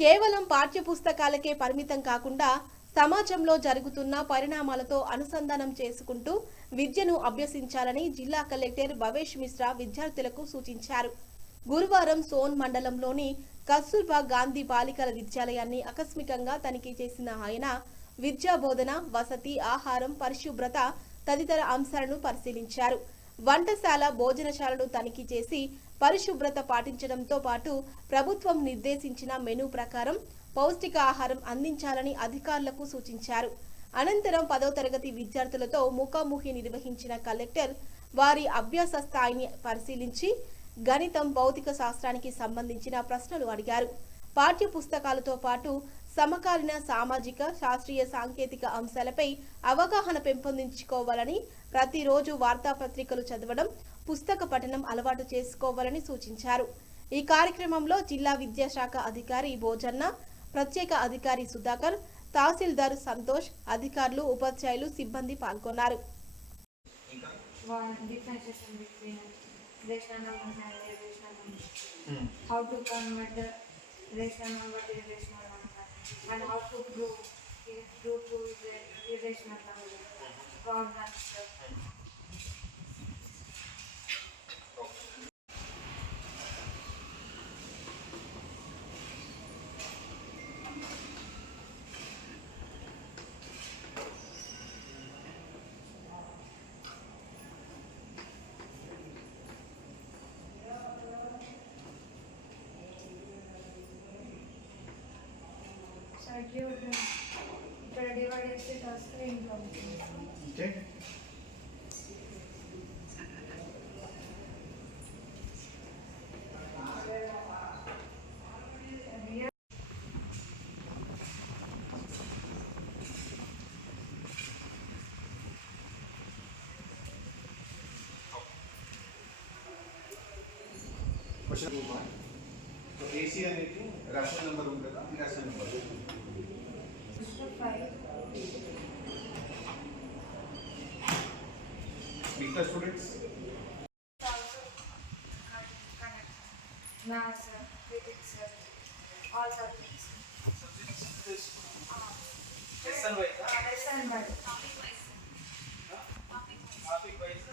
కేవలం పాఠ్యపుస్తకాలకే పరిమితం కాకుండా సమాజంలో జరుగుతున్న పరిణామాలతో అనుసంధానం చేసుకుంటూ విద్యను అభ్యసించాలని జిల్లా కలెక్టర్ భవేష్ మిశ్రా విద్యార్థులకు సూచించారు. గురువారం సోన్ మండలంలోని కస్తూర్బా గాంధీ బాలికల విద్యాలయాన్ని ఆకస్మికంగా తనిఖీ చేసిన ఆయన విద్యా బోధన, వసతి, ఆహారం, పరిశుభ్రత తదితర అంశాలను పరిశీలించారు. వంటశాల, భోజనశాలను తనిఖీ చేసి పరిశుభ్రత పాటించడంతో పాటు ప్రభుత్వం నిర్దేశించిన మెనూ ప్రకారం పౌష్టిక ఆహారం అందించాలని అధికారులకు సూచించారు. అనంతరం 10వ తరగతి విద్యార్థులతో ముఖాముఖి నిర్వహించిన కలెక్టర్ వారి అభ్యాస స్థాయిని పరిశీలించి గణితం, భౌతిక శాస్త్రానికి సంబంధించిన ప్రశ్నలు అడిగారు. పాఠ్య పుస్తకాలతో పాటు సమకాలీన సామాజిక, శాస్త్రీయ, సాంకేతిక అంశాలపై అవగాహన పెంపొందించుకోవాలని, ప్రతిరోజు వార్తాపత్రికలు చదవడం, పుస్తక పఠనం అలవాటు చేసుకోవాలని సూచించారు. ఈ కార్యక్రమంలో జిల్లా విద్యాశాఖ అధికారి భోజన్న, ప్రత్యేక అధికారి సుధాకర్, తహసీల్దార్ సంతోష్, అధికారులు, ఉపాధ్యాయులు, సిబ్బంది పాల్గొన్నారు. How to convert the rational number to irrational number, and how to do to the irrational number, problems. Circuit ఇక్కడ డివైడ్ చేస్తే screen Okay. Question 2. So AC అనేది రేషనల్ నెంబర్ ఉంటుందా, ఇర్రేషనల్ నెంబర్? మిగతా students Maths, physics, all subjects. lesson wise Lesson wise. topic wise